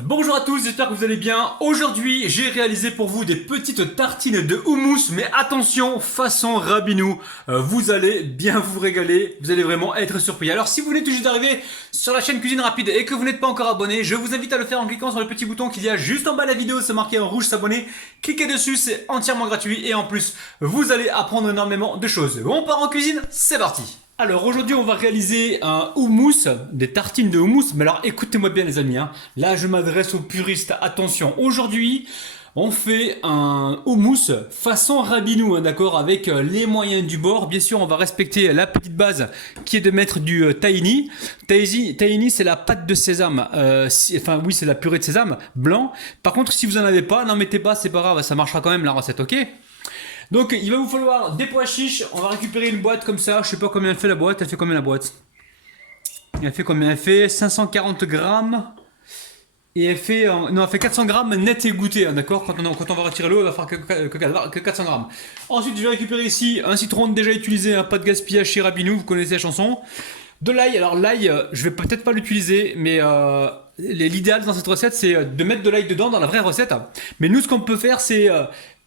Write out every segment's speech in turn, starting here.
Bonjour à tous, j'espère que vous allez bien. Aujourd'hui, j'ai réalisé pour vous des petites tartines de houmous, mais attention, façon rabinou. Vous allez bien vous régaler, vous allez vraiment être surpris. Alors si vous venez tout juste d'arriver sur la chaîne Cuisine Rapide et que vous n'êtes pas encore abonné, je vous invite à le faire en cliquant sur le petit bouton qu'il y a juste en bas de la vidéo, c'est marqué en rouge s'abonner. Cliquez dessus, c'est entièrement gratuit et en plus, vous allez apprendre énormément de choses. On part en cuisine, c'est parti. Alors aujourd'hui on va réaliser un houmous, des tartines de houmous, mais alors écoutez-moi bien les amis, hein. Là je m'adresse aux puristes, attention, aujourd'hui on fait un houmous façon rabinou, hein, d'accord, avec les moyens du bord. Bien sûr on va respecter la petite base qui est de mettre du tahini. Tahini c'est la pâte de sésame, enfin oui c'est la purée de sésame blanc. Par contre si vous en avez pas, n'en mettez pas, c'est pas grave, ça marchera quand même la recette, ok? Donc il va vous falloir des pois chiches. On va récupérer une boîte comme ça. Je sais pas combien elle fait la boîte. Elle fait combien la boîte? Elle fait combien? Elle fait 540 grammes. Et elle fait, non, elle fait 400 grammes net et goûté, hein, d'accord, quand on va retirer l'eau, elle va faire que 400 grammes. Ensuite, je vais récupérer ici un citron déjà utilisé, hein, pas de gaspillage chez Rabinou, vous connaissez la chanson. De l'ail, alors l'ail, je vais peut-être pas l'utiliser, mais l'idéal dans cette recette, c'est de mettre de l'ail dedans dans la vraie recette. Mais nous, ce qu'on peut faire, c'est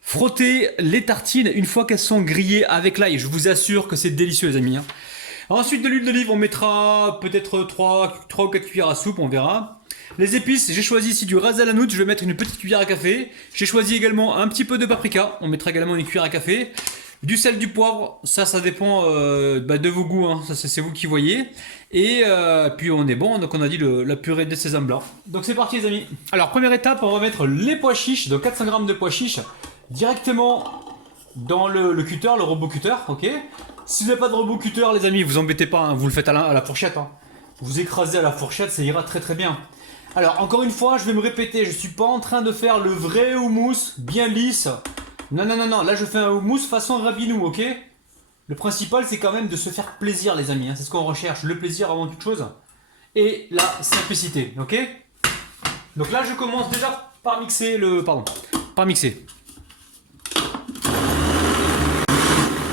frotter les tartines une fois qu'elles sont grillées avec l'ail. Je vous assure que c'est délicieux, les amis, hein. Ensuite, de l'huile d'olive, on mettra peut-être 3 ou 4 cuillères à soupe, on verra. Les épices, j'ai choisi ici du ras el hanout, je vais mettre une petite cuillère à café. J'ai choisi également un petit peu de paprika, on mettra également une cuillère à café. Du sel, du poivre, ça dépend de vos goûts, hein. Ça c'est vous qui voyez. Et puis on est bon, donc on a dit la purée de sésame blanc. Donc c'est parti les amis. Alors première étape, on va mettre les pois chiches, donc 400 grammes de pois chiches, directement dans le cutter, le robot cutter, ok. Si vous n'avez pas de robot cutter les amis, vous embêtez pas, hein, vous le faites à la fourchette, hein. Vous écrasez à la fourchette, ça ira très très bien. Alors encore une fois, je vais me répéter, je suis pas en train de faire le vrai houmous bien lisse. Non, non, non, non, là je fais un houmous façon rabinou, ok. Le principal c'est quand même de se faire plaisir les amis, hein. C'est ce qu'on recherche, le plaisir avant toute chose. Et la simplicité, ok. Donc là je commence déjà par mixer par mixer.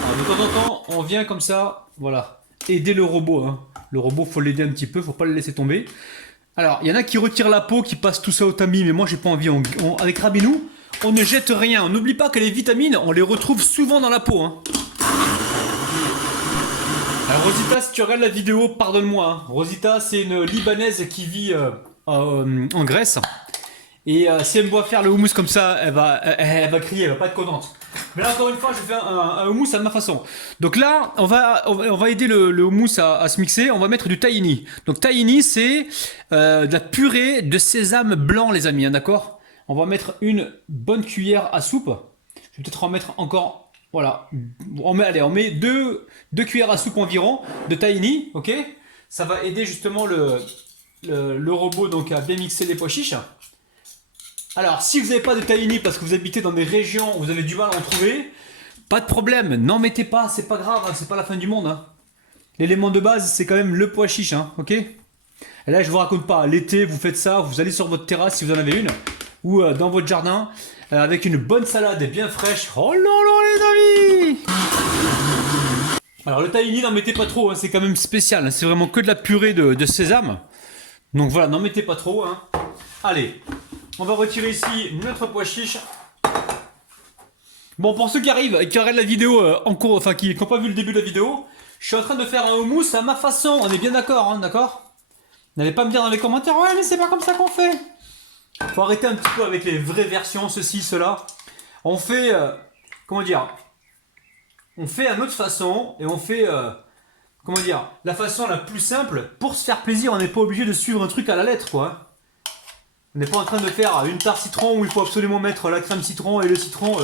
Alors, de temps en temps, on vient comme ça, voilà, aider le robot, hein. Le robot faut l'aider un petit peu, faut pas le laisser tomber. Alors, il y en a qui retirent la peau, qui passent tout ça au tamis, mais moi j'ai pas envie. Avec Rabinou, on ne jette rien. N'oublie pas que les vitamines, on les retrouve souvent dans la peau, hein. Alors Rosita, si tu regardes la vidéo, pardonne-moi, hein. Rosita, c'est une Libanaise qui vit en Grèce. Et si elle me voit faire le houmous comme ça, elle va crier, elle va pas être contente. Mais là encore une fois, je fais un houmous à ma façon. Donc là, on va aider le houmous à se mixer. On va mettre du tahini. Donc tahini, c'est de la purée de sésame blanc, les amis, hein, d'accord. On va mettre une bonne cuillère à soupe. Je vais peut-être en mettre encore. Voilà. On met deux cuillères à soupe environ de tahini, ok. Ça va aider justement le robot donc à bien mixer les pois chiches. Alors, si vous n'avez pas de tahini parce que vous habitez dans des régions où vous avez du mal à en trouver, pas de problème, n'en mettez pas, c'est pas grave, hein, c'est pas la fin du monde, hein. L'élément de base, c'est quand même le pois chiche, hein, ok. Et là, je vous raconte pas, l'été, vous faites ça, vous allez sur votre terrasse si vous en avez une, ou dans votre jardin, avec une bonne salade bien fraîche. Oh là là, les amis! Alors, le tahini, n'en mettez pas trop, hein, c'est quand même spécial, hein, c'est vraiment que de la purée de sésame. Donc voilà, n'en mettez pas trop, hein. Allez, on va retirer ici notre pois chiche. Bon, pour ceux qui arrivent et qui regardent la vidéo en cours, enfin qui n'ont pas vu le début de la vidéo, je suis en train de faire un houmous à ma façon. On est bien d'accord, hein, d'accord? N'allez pas me dire dans les commentaires, ouais, mais c'est pas comme ça qu'on fait. Faut arrêter un petit peu avec les vraies versions, ceci, cela. On fait, comment dire? On fait à notre façon et on fait, comment dire? La façon la plus simple pour se faire plaisir. On n'est pas obligé de suivre un truc à la lettre, quoi. On n'est pas en train de faire une tarte citron où il faut absolument mettre la crème citron et le citron.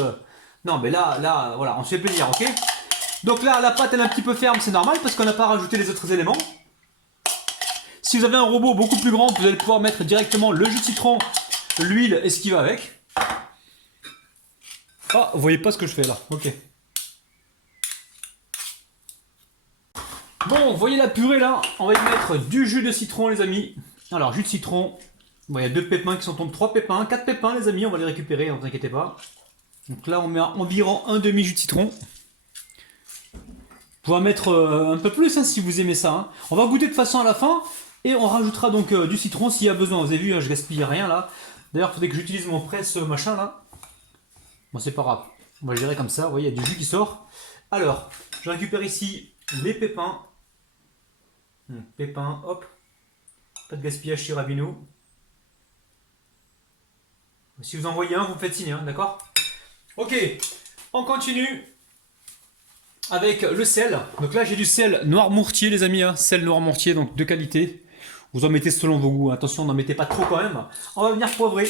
Non, mais là, voilà, on se fait plaisir, ok? Donc là, la pâte elle est un petit peu ferme, c'est normal parce qu'on n'a pas rajouté les autres éléments. Si vous avez un robot beaucoup plus grand, vous allez pouvoir mettre directement le jus de citron, l'huile et ce qui va avec. Ah, vous voyez pas ce que je fais là, ok. Bon, vous voyez la purée là, on va y mettre du jus de citron les amis. Alors, jus de citron. Bon, il y a 2 pépins qui sont tombés, 3 pépins, 4 pépins les amis, on va les récupérer, ne vous inquiétez pas. Donc là on met environ un demi jus de citron. Vous pouvez en mettre un peu plus hein, si vous aimez ça, hein. On va goûter de toute façon à la fin. Et on rajoutera donc du citron s'il y a besoin. Vous avez vu, hein, je gaspille rien là. D'ailleurs, il faudrait que j'utilise mon presse machin là. Bon, c'est pas grave. Moi, je dirais comme ça. Vous voyez, il y a du jus qui sort. Alors, je récupère ici les pépins. Pépins, hop. Pas de gaspillage chez Rabino. Si vous en voyez un, vous me faites signe, hein, d'accord? Ok, on continue avec le sel. Donc là, j'ai du sel noir mortier, les amis. Hein. Sel noir mortier, donc de qualité. Vous en mettez selon vos goûts. Attention, n'en mettez pas trop quand même. On va venir poivrer.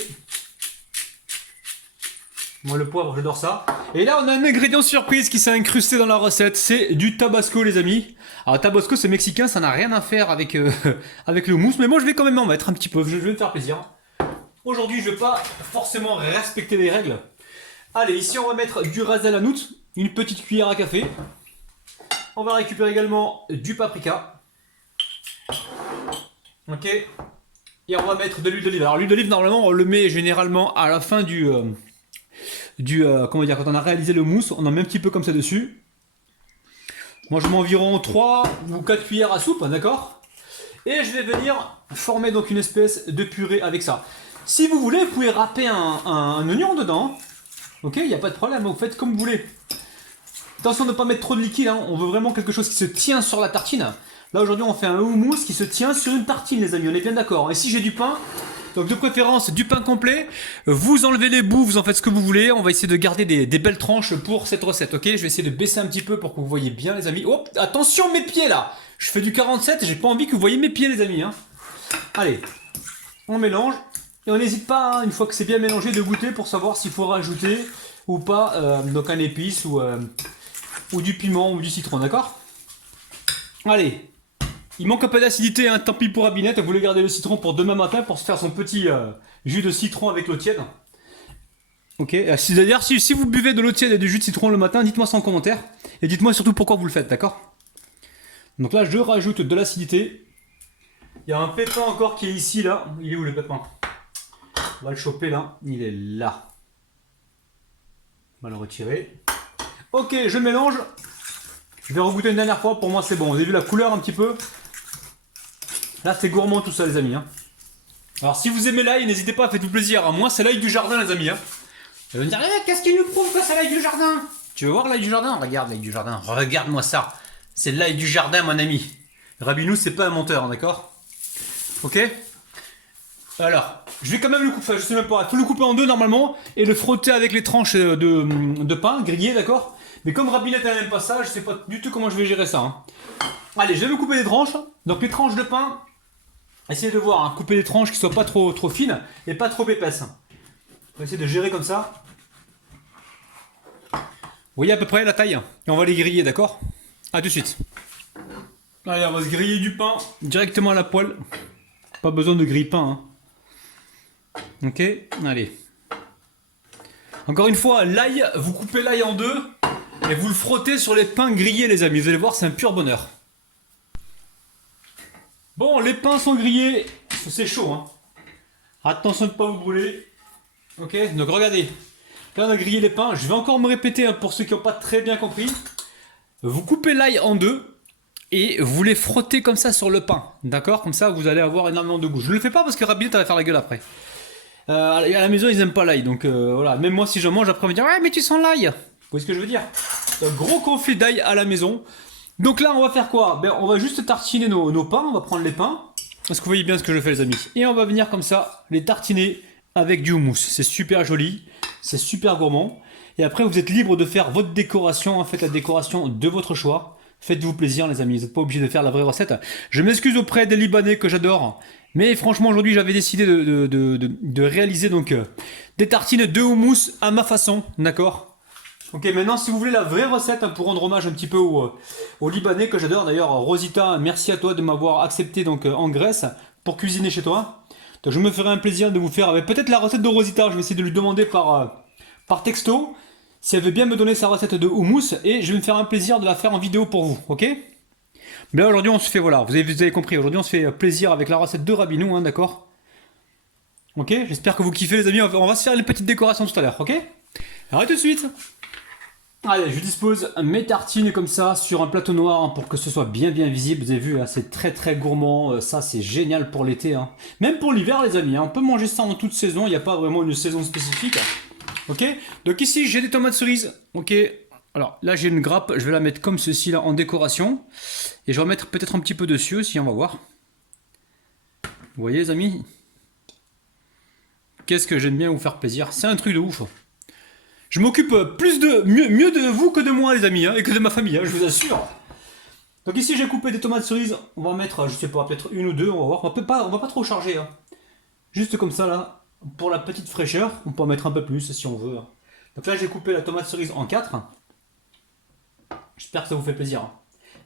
Moi, le poivre, j'adore ça. Et là, on a un ingrédient surprise qui s'est incrusté dans la recette. C'est du tabasco, les amis. Alors, tabasco, c'est mexicain, ça n'a rien à faire avec, avec le houmous. Mais moi, je vais quand même en mettre un petit peu. Je vais me faire plaisir. Aujourd'hui, je ne vais pas forcément respecter les règles. Allez, ici, on va mettre du ras el hanout, une petite cuillère à café. On va récupérer également du paprika. Ok. Et on va mettre de l'huile d'olive. Alors, l'huile d'olive, normalement, on le met généralement à la fin comment dire, quand on a réalisé le mousse, on en met un petit peu comme ça dessus. Moi, je mets environ 3 ou 4 cuillères à soupe, d'accord? Et je vais venir former donc une espèce de purée avec ça. Si vous voulez, vous pouvez râper un oignon dedans. Ok, il n'y a pas de problème, vous faites comme vous voulez. Attention de ne pas mettre trop de liquide, hein. On veut vraiment quelque chose qui se tient sur la tartine. Là aujourd'hui on fait un houmous qui se tient sur une tartine, les amis, on est bien d'accord. Et si j'ai du pain, donc de préférence du pain complet, vous enlevez les bouts, vous en faites ce que vous voulez. On va essayer de garder des belles tranches pour cette recette, ok? Je vais essayer de baisser un petit peu pour que vous voyez bien, les amis. Oh, attention mes pieds là. Je fais du 47, j'ai pas envie que vous voyez mes pieds, les amis, hein. Allez, on mélange. Et on n'hésite pas, hein, une fois que c'est bien mélangé, de goûter pour savoir s'il faut rajouter ou pas donc un épice ou du piment ou du citron, d'accord? Allez, il manque un peu d'acidité, hein, tant pis pour Abinette, vous voulez garder le citron pour demain matin pour se faire son petit jus de citron avec l'eau tiède. Ok, c'est-à-dire si vous buvez de l'eau tiède et du jus de citron le matin, dites-moi ça en commentaire. Et dites-moi surtout pourquoi vous le faites, d'accord? Donc là, je rajoute de l'acidité. Il y a un pépin encore qui est ici, là. Il est où le pépin? On va le choper là, il est là. On va le retirer. Ok, je mélange. Je vais regoûter une dernière fois, pour moi c'est bon. Vous avez vu la couleur un petit peu? Là c'est gourmand tout ça les amis. Hein. Alors si vous aimez l'ail, n'hésitez pas, faites-vous plaisir. Moi c'est l'ail du jardin les amis. Hein. Vous allez me dire, qu'est-ce qu'il nous prouve que c'est l'ail du jardin? Tu veux voir l'ail du jardin? Regarde l'ail du jardin, regarde-moi ça. C'est l'ail du jardin mon ami. Rabinou c'est pas un menteur, d'accord? Ok. Alors, je vais quand même le couper, je sais même pas, il faut le couper en deux normalement et le frotter avec les tranches de pain grillé, d'accord? Mais comme Rabinette elle n'aime pas ça, je sais pas du tout comment je vais gérer ça. Hein. Allez, je vais me couper les tranches. Donc les tranches de pain, essayez de voir, hein, couper les tranches qui soient pas trop fines et pas trop épaisses. On va essayer de gérer comme ça. Vous voyez à peu près la taille? Et on va les griller, d'accord? A tout de suite. Allez, on va se griller du pain directement à la poêle. Pas besoin de grille-pain, hein. Ok, allez. Encore une fois, l'ail, vous coupez l'ail en deux et vous le frottez sur les pains grillés, les amis. Vous allez voir, c'est un pur bonheur. Bon, les pains sont grillés. C'est chaud, hein. Attention de ne pas vous brûler. Ok, donc regardez. Là, on a grillé les pains. Je vais encore me répéter hein, pour ceux qui n'ont pas très bien compris. Vous coupez l'ail en deux et vous les frottez comme ça sur le pain. D'accord? Comme ça, vous allez avoir énormément de goût. Je ne le fais pas parce que Rabinette va faire la gueule après. À la maison, ils n'aiment pas l'ail. Donc voilà, même moi, si je mange, après, on me dit ouais, mais tu sens l'ail. Vous voyez ce que je veux dire? Un gros conflit d'ail à la maison. Donc là, on va faire quoi? Ben, on va juste tartiner nos pains. On va prendre les pains. Est-ce que vous voyez bien ce que je fais, les amis? Et on va venir comme ça, les tartiner avec du houmous. C'est super joli. C'est super gourmand. Et après, vous êtes libre de faire votre décoration. Faites la décoration de votre choix. Faites-vous plaisir, les amis. Vous n'êtes pas obligé de faire la vraie recette. Je m'excuse auprès des Libanais que j'adore. Mais franchement, aujourd'hui, j'avais décidé de réaliser donc des tartines de houmous à ma façon. D'accord? Ok, maintenant, si vous voulez la vraie recette hein, pour rendre hommage un petit peu aux Libanais que j'adore. D'ailleurs, Rosita, merci à toi de m'avoir accepté donc en Grèce pour cuisiner chez toi. Donc, je me ferai un plaisir de vous faire peut-être la recette de Rosita. Je vais essayer de lui demander par texto si elle veut bien me donner sa recette de houmous et je vais me faire un plaisir de la faire en vidéo pour vous. Ok? Mais là, aujourd'hui, on se fait, voilà, vous avez compris, aujourd'hui, on se fait plaisir avec la recette de Rabinou, hein, d'accord? Ok? J'espère que vous kiffez, les amis. On va se faire une petite décoration tout à l'heure, ok? Alors, à tout de suite! Allez, je dispose mes tartines comme ça sur un plateau noir hein, pour que ce soit bien visible. Vous avez vu, hein, c'est très gourmand. Ça, c'est génial pour l'été. Hein. Même pour l'hiver, les amis. Hein, on peut manger ça en toute saison. Il n'y a pas vraiment une saison spécifique. Ok. Donc ici, j'ai des tomates cerises. Ok. Alors là, j'ai une grappe. Je vais la mettre comme ceci là en décoration. Et je vais en mettre peut-être un petit peu dessus aussi. On va voir. Vous voyez, les amis? Qu'est-ce que j'aime bien vous faire plaisir. C'est un truc de ouf. Je m'occupe mieux de vous que de moi, les amis, hein, et que de ma famille, hein, je vous assure. Donc ici, j'ai coupé des tomates cerises. On va en mettre, je sais pas, peut-être une ou deux, on va voir. On va pas trop charger. Hein. Juste comme ça, là, pour la petite fraîcheur. On peut en mettre un peu plus si on veut. Hein. Donc là, j'ai coupé la tomate cerise en 4. J'espère que ça vous fait plaisir. Hein.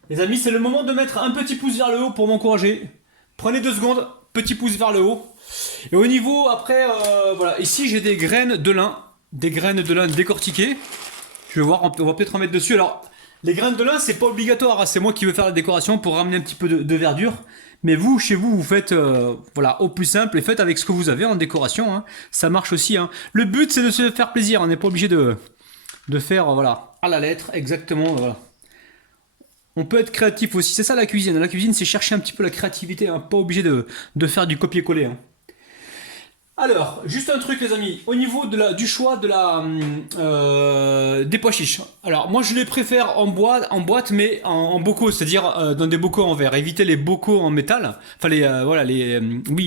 Les amis, c'est le moment de mettre un petit pouce vers le haut pour m'encourager. Prenez 2 secondes, petit pouce vers le haut. Et au niveau, après, voilà, ici, j'ai des graines de lin. Des graines de lin décortiquées. Je vais voir, on va peut-être en mettre dessus. Alors, les graines de lin, c'est pas obligatoire. Hein. C'est moi qui veux faire la décoration pour ramener un petit peu de verdure. Mais vous, chez vous, vous faites voilà, au plus simple et faites avec ce que vous avez en décoration. Hein. Ça marche aussi. Hein. Le but, c'est de se faire plaisir. On n'est pas obligé de faire voilà, à la lettre, exactement. Voilà. On peut être créatif aussi. C'est ça la cuisine. La cuisine, c'est chercher un petit peu la créativité. Hein. Pas obligé de faire du copier-coller. Hein. Alors, juste un truc les amis, au niveau du choix des pois chiches. Alors moi je les préfère en boîte mais en bocaux, c'est-à-dire dans des bocaux en verre. Évitez les bocaux en métal, enfin voilà les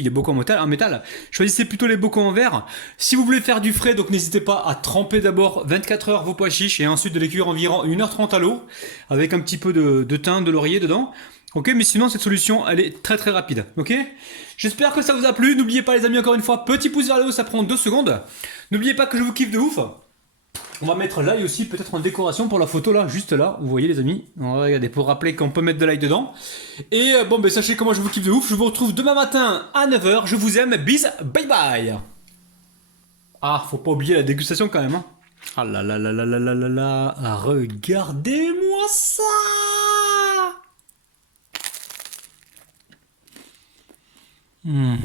bocaux en métal. Choisissez plutôt les bocaux en verre. Si vous voulez faire du frais, donc n'hésitez pas à tremper d'abord 24 heures vos pois chiches et ensuite de les cuire environ 1h30 à l'eau avec un petit peu de thym, de laurier dedans. Ok, mais sinon cette solution elle est très rapide. Ok. J'espère que ça vous a plu. N'oubliez pas les amis, encore une fois, petit pouce vers le haut, ça prend 2 secondes. N'oubliez pas que je vous kiffe de ouf. On va mettre l'ail aussi, peut-être en décoration pour la photo là, juste là. Vous voyez les amis. Regardez, pour rappeler qu'on peut mettre de l'ail dedans. Et bon, ben sachez comment je vous kiffe de ouf. Je vous retrouve demain matin à 9h. Je vous aime. Bis, bye bye. Ah, faut pas oublier la dégustation quand même. Hein. Ah là là là là là là là là. Ah, regardez-moi ça. Mmh.